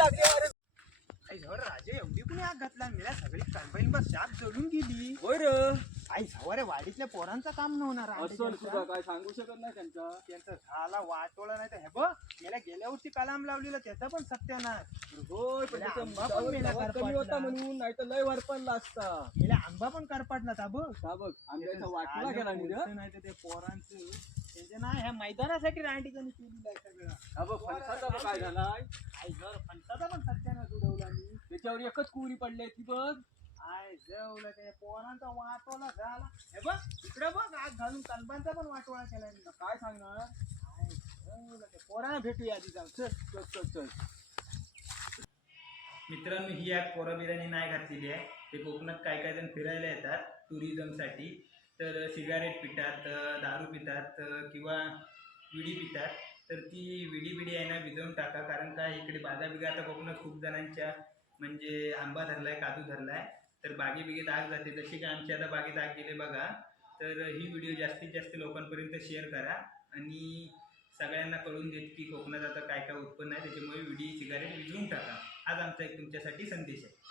राजे एवढी कुणी आग घातला मेला सगळी कंबाईन बस शाप जळून गेली. होय र आई झवरे वाडीतल्या पोरांचं काम न होणार असं सुद्धा काय सांगू शकत नाही त्यांचं झाला वाटोळा नाही तर हे बघ मेला गेल्या वर्षी कलाम लावलेलं त्याचा पण सत्यानाश. होय पण मेला त्याचा आंबा पण मेला दवा कमी करपाटला. होता म्हणून नाही तर लय वरपणला असता. मेला आंबा पण करपाटला था बघ. हा बघ आंब्याचा वाटला गेला नाही रे. नाही तर ते पोरांचं त्यांच्या ना ह्या मैदानासाठी रानटीकांनी केलेलं आहे सगळं. हा बघ फणसाचा बघ काय झालाय. आई जर फणसाचा पण सत्यानाश उडवला मी. त्याच्यावर एकच कुरी पडली ती बघ. आय जवळ त्या पोरांचा वाटोळा झाला. हे बघ इकडे बघ आग घालून कलबांचा पण वाटोळा केलाय मी. काय सांगणार. आय जवळ त्या पोरांना भेटूया आधी जाऊ. चल चल चल चल. मित्रांनो ही ॲप पोराबिरांनी नाही घातलेली आहे. ते कोकणात काय काय जण फिरायला येतात टुरिझमसाठी. तर सिगारेट पितात, दारू पितात किंवा विडी पितात. तर ती विडी आहे ना भिजवून टाका. कारण काय इकडे बागा बिगा आता कोकणात खूप जणांच्या म्हणजे आंबा धरला आहे, काजू धरला आहे. तर बागेत आग जाते. जशी काय आमची आता बागेत आग गेले बघा. तर ही व्हिडिओ जास्तीत जास्त लोकांपर्यंत शेअर करा आणि सगळ्यांना कळून देत की कोकणात आता काय काय उत्पन्न आहे. त्याच्यामुळे विडी सिगारेट विजवून टाका. आज आमचा एक तुमच्यासाठी संदेश आहे.